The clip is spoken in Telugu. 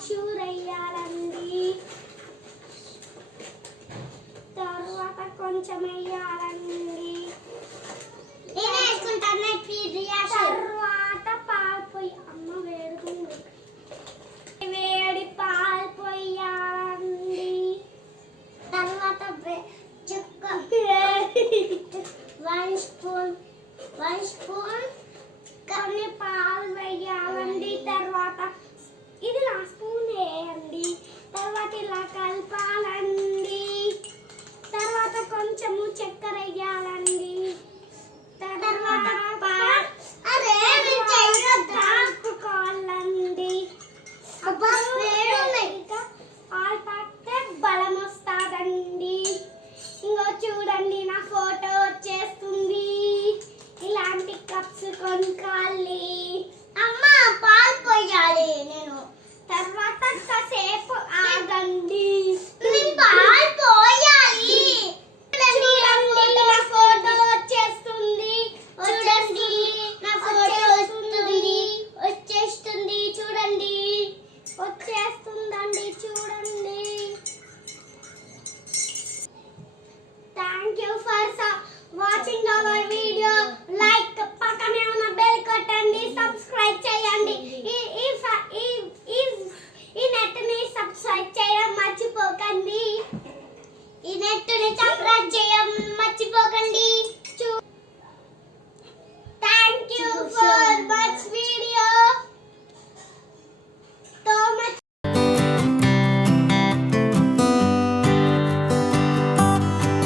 పెడియాషూర్ వేయాలండి. తర్వాత కొంచెం వేయాలండి. తర్వాత పాలు పోయి అమ్మ వేడుకుంది. వేడి పాలు పోయాలండి. తర్వాత చుక్క 1 స్పూన్ కొన్ని పాలు వేయాలండి. తర్వాత ఇది నా స్పూన్ వేయండి. తర్వాత ఇలా కలపాలండి. తర్వాత కొంచెము చక్కెర వేయాలండి.